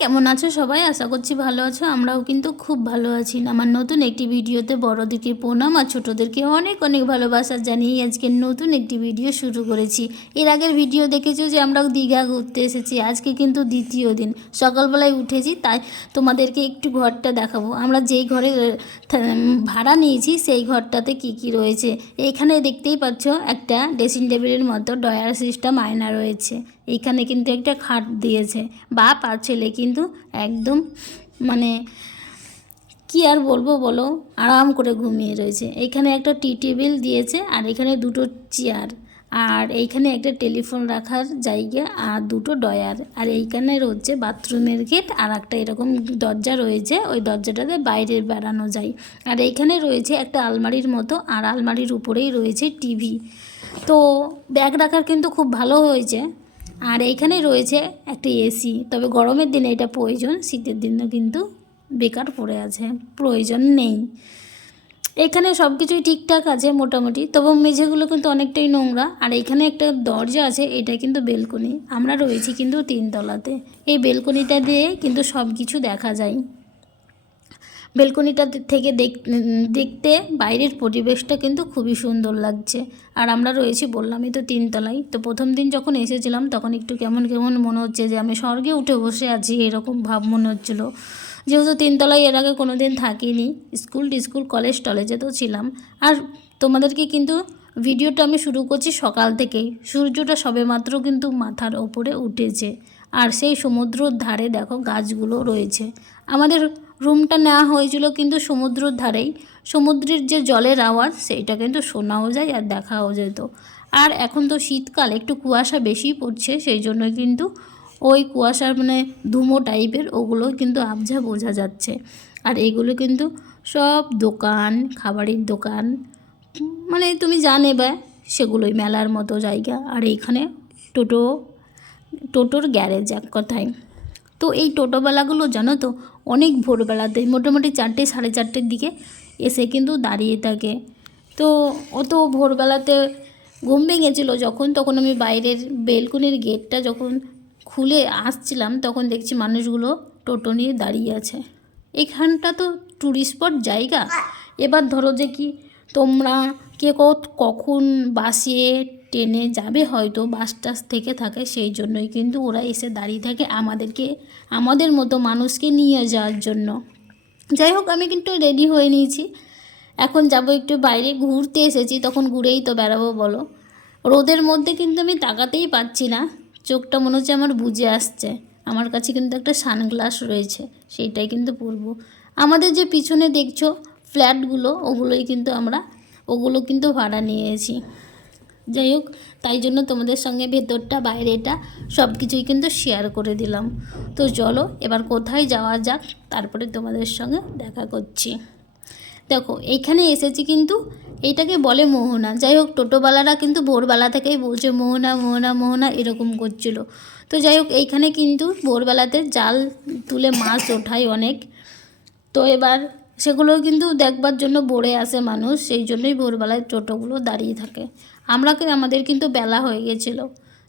কেমন আছো সবাই? আশা করছি ভালো আছো, আমরাও কিন্তু খুব ভালো আছি। আমার নতুন একটি ভিডিওতে বড়দেরকে প্রণাম আর ছোটোদেরকে অনেক অনেক ভালোবাসা জানিয়ে আজকে নতুন একটি ভিডিও শুরু করেছি। এর আগের ভিডিও দেখেছ যে আমরা দীঘা ঘুরতে এসেছি, আজকে কিন্তু দ্বিতীয় দিন। সকালবেলায় উঠেছি, তাই তোমাদেরকে একটু ঘরটা দেখাবো। আমরা যেই ঘরে ভাড়া নিয়েছি, সেই ঘরটাতে কি কি রয়েছে। এইখানে দেখতেই পাচ্ছ একটা ড্রেসিং টেবিলের মতো ডয়ার সিস্টেম, আয়না রয়েছে। এইখানে কিন্তু একটা খাট দিয়েছে। বাপ আর ছেলে কিন্তু একদম মানে কি আর বলব বলো, আরাম করে ঘুমিয়ে রয়েছে। এইখানে একটা টি টেবিল দিয়েছে আর এখানে দুটো চেয়ার। আর এইখানে একটা টেলিফোন রাখার জায়গা আর দুটো ডয়ার আর এইখানে রয়েছে বাথরুমের গেট আর একটা এরকম দরজা রয়েছে, ওই দরজাটাতে বাইরে বেড়ানো যায়। আর এইখানে রয়েছে একটা আলমারির মতো আর আলমারির উপরেই রয়েছে টিভি তো ব্যাগ রাখার কিন্তু খুব ভালো হয়েছে। আর এইখানে রয়েছে একটি এসি। তবে গরমের দিনে এটা প্রয়োজন, শীতের দিনে কিন্তু বেকার পড়ে আছে, প্রয়োজন নেই। এখানে সব কিছুই ঠিকঠাক আছে মোটামুটি, তবু মেঝেগুলো কিন্তু অনেকটাই নোংরা। আর এখানে একটা দরজা আছে, এটা কিন্তু বেলকনি। আমরা রয়েছি কিন্তু তিনতলাতে। এই বেলকনিটা দিয়ে কিন্তু সব কিছু দেখা যায়। বেলকনিটা থেকে দেখ- দেখতে বাইরের পরিবেশটা কিন্তু খুবই সুন্দর লাগছে। আর আমরা রয়েছি বললামই তো তিনতলায়। তো প্রথম দিন যখন এসেছিলাম, তখন একটু কেমন কেমন মনে হচ্ছে যে আমি স্বর্গে উঠে বসে আছি, এরকম ভাব মনে হচ্ছিল। যেহেতু তিনতলায় এর আগে কোনো দিন থাকিনি, স্কুল টিস্কুল, কলেজ টলেজে তো ছিলাম। আর তোমাদেরকে কিন্তু ভিডিওটা আমি শুরু করছি সকাল থেকেই। সূর্যটা সবেমাত্র কিন্তু মাথার ওপরে উঠেছে। আর সেই সমুদ্রর ধারে দেখো গাছগুলো রয়েছে। আমাদের রুমটা নেওয়া হয়েছিল কিন্তু সমুদ্রর ধারেই। সমুদ্রের যে জলের আওয়াজ, সেইটা কিন্তু শোনাও যায় আর দেখাও যেত। আর এখন তো শীতকাল, একটু কুয়াশা বেশি পড়ছে, সেই জন্য কিন্তু ওই কুয়াশার মানে ধুমো টাইপের ওগুলো কিন্তু আবঝা বোঝা যাচ্ছে। আর এগুলো কিন্তু সব দোকান, খাবারের দোকান মানে তুমি জানে বা সেগুলোই মেলার মতো জায়গা। আর এইখানে টোটো টোটোর গ্যারেজ এক কথায়। তো এই টোটোবেলাগুলো জানো তো, অনেক ভোরবেলাতে মোটামুটি চারটে, সাড়ে চারটের দিকে এসে কিন্তু দাঁড়িয়ে থাকে। তো অত ভোরবেলাতে ঘুম ভেঙেছিলো যখন, তখন আমি বাইরের বেলকুনির গেটটা যখন খুলে আসছিলাম, তখন দেখছি মানুষগুলো টোটো নিয়ে দাঁড়িয়ে আছে। এখানটা তো ট্যুরিস্ট স্পট জায়গা। এবার ধরো যে কি, তোমরা কে কখন বাসে, ট্রেনে যাবে হয়তো, বাস টাস থেকে থাকে, সেই জন্যই কিন্তু ওরা এসে দাঁড়িয়ে থাকে আমাদেরকে, আমাদের মতো মানুষকে নিয়ে যাওয়ার জন্য। যাই হোক, আমি কিন্তু রেডি হয়ে নিয়েছি। এখন যাব একটু বাইরে, ঘুরতে এসেছি, তখন ঘুরেই তো বেড়াবো, বলো। রোদের মধ্যে কিন্তু আমি তাকাতেই পাচ্ছি না, চোখটা মনে হচ্ছে আমার বুঝে আসছে। আমার কাছে কিন্তু একটা সানগ্লাস রয়েছে, সেইটাই কিন্তু পরবো। আমাদের যে পিছনে দেখছ, ফ্ল্যাটগুলো, ওগুলোই কিন্তু আমরা ওগুলো কিন্তু ভাড়া নিয়েছি। যাই হোক, তাই জন্য তোমাদের সঙ্গে ভেতরটা, বাইরেটা সব কিছুই কিন্তু শেয়ার করে দিলাম। তো চলো, এবার কোথায় যাওয়া যাক, তারপরে তোমাদের সঙ্গে দেখা করছি। দেখো, এইখানে এসেছি কিন্তু এইটাকে বলে মোহনা। যাই হোক, টোটোওয়ালারা কিন্তু ভোরবেলা থেকেই বলছে, মোহনা মোহনা মোহনা, এরকম করছিল। তো যাই হোক, এইখানে কিন্তু ভোরবেলাতে জাল তুলে মাছ ওঠায় অনেক। তো এবার সেগুলো কিন্তু দেখবার জন্য বড়ে আসে মানুষ, সেই জন্যই ভোরবেলায় টোটোগুলো দাঁড়িয়ে থাকে। আমরা আমাদের কিন্তু বেলা হয়ে গেছিল।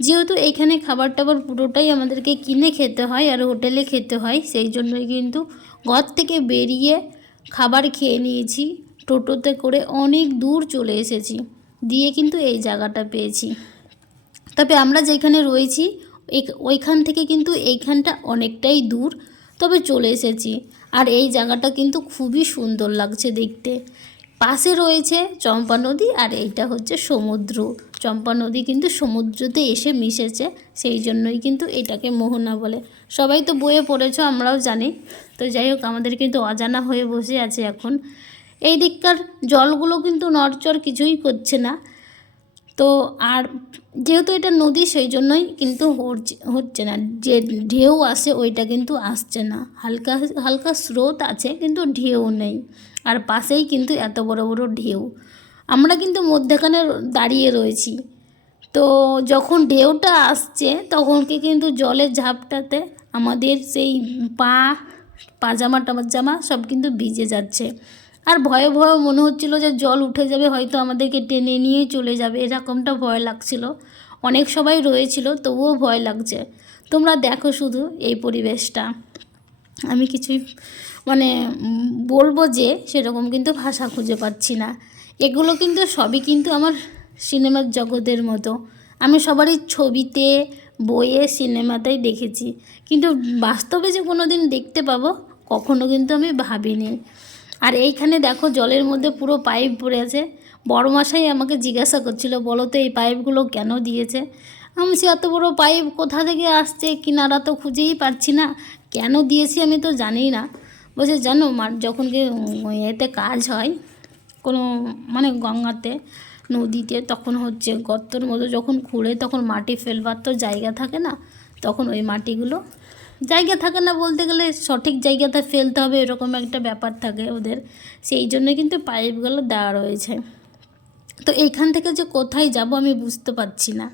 যেহেতু এইখানে খাবার টাবার পুরোটাই আমাদেরকে কিনে খেতে হয় আর হোটেলে খেতে হয়, সেই জন্যই কিন্তু ঘর থেকে বেরিয়ে খাবার খেয়ে নিয়েছি। টোটোতে করে অনেক দূর চলে এসেছি, দিয়ে কিন্তু এই জায়গাটা পেয়েছি। তবে আমরা যেখানে রয়েছি ওইখান থেকে কিন্তু এইখানটা অনেকটাই দূর, তবে চলে এসেছি। আর এই জায়গাটা কিন্তু খুবই সুন্দর লাগছে দেখতে। পাশে রয়েছে চম্পা নদী আর এইটা হচ্ছে সমুদ্র। চম্পা নদী কিন্তু সমুদ্রতে এসে মিশেছে, সেই জন্যই কিন্তু এটাকে মোহনা বলে। সবাই তো বইয়ে পড়েছ, আমরাও জানি। তো যাই হোক, আমাদের কিন্তু অজানা হয়ে বসে আছে এখন। এই দিককার জলগুলো কিন্তু নড়চড় কিছুই করছে না। তো আর যেহেতু এটা নদী, সেই জন্যই কিন্তু হচ্ছে না। যে ঢেউ আসে, ওইটা কিন্তু আসছে না। হালকা হালকা স্রোত আছে, কিন্তু ঢেউ নেই। আর পাশেই কিন্তু এত বড় বড় ঢেউ। আমরা কিন্তু মধ্যেখানে দাঁড়িয়ে রয়েছি। তো যখন ঢেউটা আসছে, তখন কি কিন্তু জলের ঝাপটাতে আমাদের সেই পা পাজামা টাজামা সব কিন্তু ভিজে যাচ্ছে। আর ভয়ে ভয়ে মনে হচ্ছিল যে জল উঠে যাবে, হয়তো আমাদেরকে টেনে নিয়ে চলে যাবে। এরকমটা ভয় লাগছিল। অনেক সবাই রয়েছিল, তবুও ভয় লাগছে। তোমরা দেখো শুধু এই পরিবেশটা। আমি কিছুই মানে বলব যে সেরকম কিন্তু ভাষা খুঁজে পাচ্ছি না। এগুলো কিন্তু সবই কিন্তু আমার সিনেমার জগতের মতো। আমি সবারই ছবিতে, বইয়ে, সিনেমাতেই দেখেছি। কিন্তু বাস্তবে যে কোনো দিন দেখতে পাবো, কখনো কিন্তু আমি ভাবিনি। আর এইখানে দেখো জলের মধ্যে পুরো পাইপ পড়ে আছে। বড় মশাই আমাকে জিজ্ঞাসা করছিল, বলো তো এই পাইপগুলো কেন দিয়েছে? আমি সে এত বড় পাইপ কোথা থেকে আসছে? কিনারা তো খুঁজেই পারছি না। কেন দিয়েছি আমি তো জানি না। বলছে, জানো যখন কি এতে কাজ হয়, কোনো মানে গঙ্গাতে, নদীতে, তখন হচ্ছে গর্তর মতো যখন খুঁড়ে, তখন মাটি ফেলবার তো জায়গা থাকে না, তখন ওই মাটিগুলো জায়গা থাকে না বলতে গেলে সঠিক জায়গাতে ফেলতে হবে, এরকম একটা ব্যাপার থাকে ওদের। সেই জন্য কিন্তু পাইপগুলো দেওয়া রয়েছে। তো এইখান থেকে যে কোথায় যাব আমি বুঝতে পারছি না।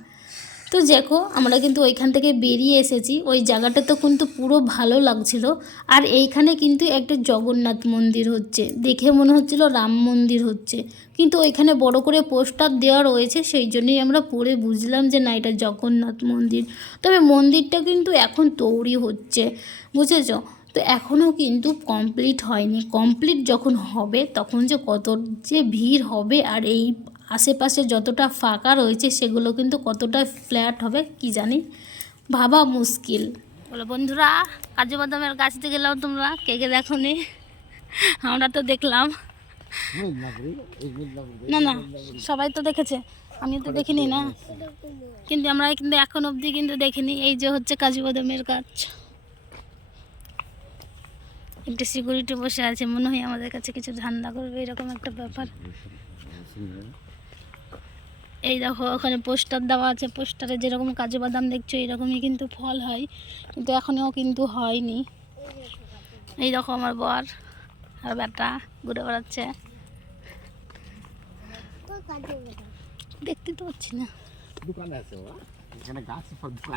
তো দেখো, আমরা কিন্তু ওইখান থেকে বেরিয়ে এসেছি। ওই জায়গাটা তো কিন্তু পুরো ভালো লাগছিল। আর এইখানে কিন্তু একটা জগন্নাথ মন্দির হচ্ছে। দেখে মনে হচ্ছিল রাম মন্দির হচ্ছে। কিন্তু ওইখানে বড় করে পোস্টার দেওয়া রয়েছে, সেই জন্যই আমরা পড়ে বুঝলাম যে না, এটা জগন্নাথ মন্দির। তবে মন্দিরটা কিন্তু এখন তৈরি হচ্ছে, বুঝেছ? তো এখনও কিন্তু কমপ্লিট হয়নি। কমপ্লিট যখন হবে, তখন যে কত যে ভিড় হবে আর এই আশেপাশে যতটা ফাঁকা রয়েছে সেগুলো কিন্তু কতটা ফ্ল্যাট হবে কি জানি। ভাবা মুশকিল। বলো বন্ধুরা, কাজু বাদামের গাছতে গেলাম তোমরা, কে কে দেখো নি আমরা তো দেখলাম। না না, সবাই তো দেখেছে আমি তো দেখিনি না। কিন্তু আমরা কিন্তু এখন অবধি কিন্তু দেখিনি, এই যে হচ্ছে কাজু বাদামের গাছ। একটা সিকিউরিটি বসে আছে, মনে হয় আমাদের কাছে কিছু ধান্দা করবে, এরকম একটা ব্যাপার। এই দেখো, ওখানে পোস্টার দেওয়া আছে। পোস্টারে যেরকম কাজু বাদাম দেখছ, এরকমই কিন্তু ফল হয়। কিন্তু এখনও কিন্তু হয়নি। এই দেখো আমার বর আর বেটা ঘুরে বেড়াচ্ছে। দেখতে তো পাচ্ছি না। দোকান আছে গাছ নাকি?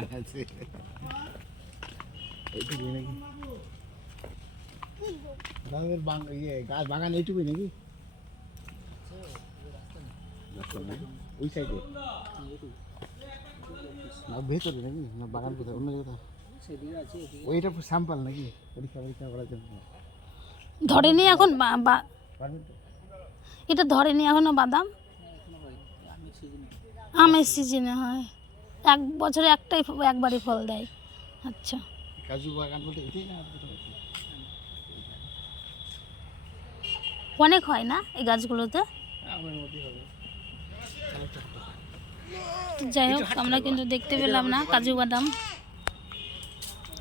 বাগান এইটুকুই নাকি? ওই সাইডে না ভেতরে নাকি? না বাগান কোথায়? অন্য কোথাও ওইটা স্যাম্পল নাকি? পরীক্ষা পরীক্ষা করার জন্য। ধরেনি এখন? এটা ধরেনি এখনও বাদাম? আমের সিজনে হয়। এক বছরে একটাই একবারই ফল দেয়। আচ্ছা। কাজু বাগান বলতে এটাই না? অনেক হয় না এই গাছগুলোতে? আমার মধ্যেই হবে। যাই হোক, আমরা কিন্তু দেখতে পেলাম না কাজু বাদাম।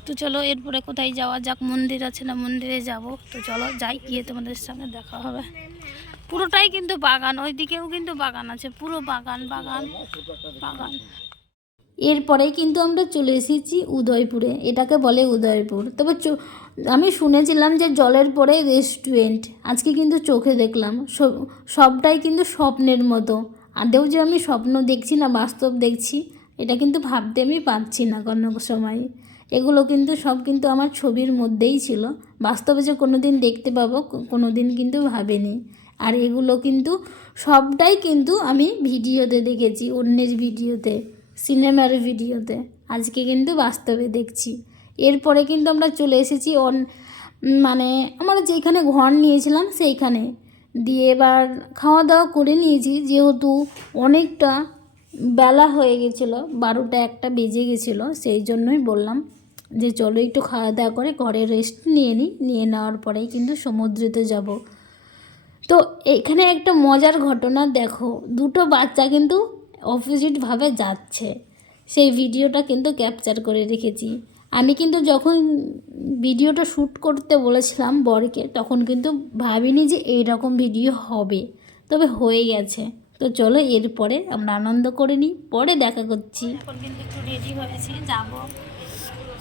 তো চলো, এরপরে কোথায় যাওয়া যাক, মন্দির আছে না, মন্দিরে যাব। তো চলো যাই, গিয়ে তোমাদের সঙ্গে দেখা হবে। পুরোটাই কিন্তু বাগান, ওইদিকেও কিন্তু বাগান আছে, পুরো বাগান বাগান বাগান। এরপরে কিন্তু আমরা চলে এসেছি উদয়পুরে, এটাকে বলে উদয়পুর। তবে আমি শুনেছিলাম যে জলের পরে রেস্টুরেন্ট, আজকে কিন্তু চোখে দেখলাম। সব- সবটাই কিন্তু স্বপ্নের মতো। আদেও যে আমি স্বপ্ন দেখছি না, বাস্তব দেখছি, এটা কিন্তু ভাবতে আমি পারছি না কোনো সময়। এগুলো কিন্তু, সব কিন্তু আমার ছবির মধ্যেই ছিল। বাস্তবে যে কোনো দিন দেখতে পাবো কোনো দিন কিন্তু ভাবিনি। আর এগুলো কিন্তু, সবটাই কিন্তু আমি ভিডিওতে দেখেছি, অন্যের ভিডিওতে, সিনেমার ভিডিওতে। আজকে কিন্তু বাস্তবে দেখছি। এরপরে কিন্তু আমরা চলে এসেছি অন মানে আমরা যেখানে ঘর নিয়েছিলাম, সেইখানে। দিয়ে এবার খাওয়া দাওয়া করে নিয়েছি। যেহেতু অনেকটা বেলা হয়ে গেছিল, বারোটা একটা বেজে গেছিল, সেই জন্যই বললাম যে চলো একটু খাওয়া দাওয়া করে ঘরে রেস্ট নিয়ে নিই নিয়ে নেওয়ার পরেই কিন্তু সমুদ্রেতে যাব। তো এখানে একটা মজার ঘটনা দেখো। দুটো বাচ্চা কিন্তু অপোজিটভাবে যাচ্ছে। সেই ভিডিওটা কিন্তু ক্যাপচার করে রেখেছি। আমি কিন্তু যখন ভিডিওটা শ্যুট করতে বলেছিলাম বরকে, তখন কিন্তু ভাবিনি যে এইরকম ভিডিও হবে। তবে হয়ে গেছে। তো চলো এরপরে আমরা আনন্দ করে নিই, পরে দেখা করছি। এখন কিন্তু একটু রেডি হয়েছি, যাব।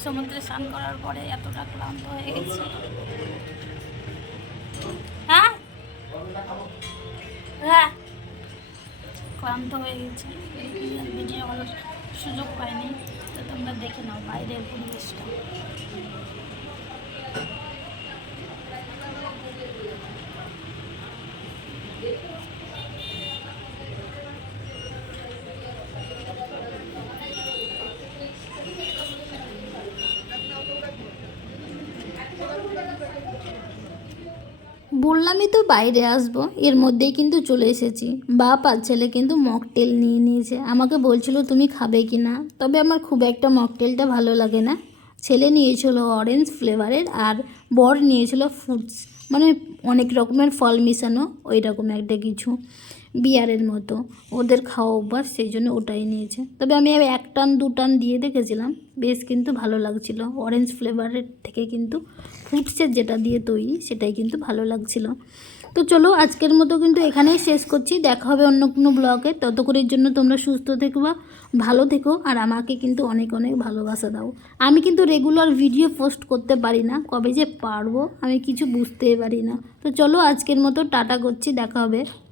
সমুদ্রে স্নান করার পরে এতটা ক্লান্ত হয়ে গেছি। হ্যাঁ? হ্যাঁ। ক্লান্ত হয়ে গেছি। ভিডিও সুযোগ পাইনি। তোমরা দেখে নাও বাইরের পরিবেশটা। বললামই তো বাইরে আসব, এর মধ্যেই কিন্তু চলে এসেছি। বাপ আর ছেলে কিন্তু মকটেল নিয়ে নিয়েছে। আমাকে বলছিল, তুমি খাবে কি না? তবে আমার খুব একটা মকটেলটা ভালো লাগে না। ছেলে নিয়েছিল অরেঞ্জ ফ্লেভারের আর বর নিয়েছিল ফ্রুটস মানে অনেক রকমের ফল মিশানো, ওই রকম একটা কিছু। বিয়ারের মতো। ওদের খাওয়া অভ্যাস সেই জন্য ওটাই নিয়েছে। তবে আমি এক টান, দু টান দিয়ে দেখেছিলাম। বেশ কিন্তু ভালো লাগছিল। অরেঞ্জ ফ্লেভারের থেকে কিন্তু ফ্রুটসের যেটা দিয়ে তৈরি, সেটাই কিন্তু ভালো লাগছিল। তো চলো, আজকের মতো কিন্তু এখানেই শেষ করছি। দেখা হবে অন্য কোনো ব্লগে ততক্ষণের জন্য তোমরা সুস্থ থেকো বা ভালো থেকো, আর আমাকে কিন্তু অনেক অনেক ভালোবাসা দাও। আমি কিন্তু রেগুলার ভিডিও পোস্ট করতে পারি না। কবে যে পারব আমি কিছু বুঝতেই পারি না। তো চলো, আজকের মতো টাটা করছি। দেখা হবে।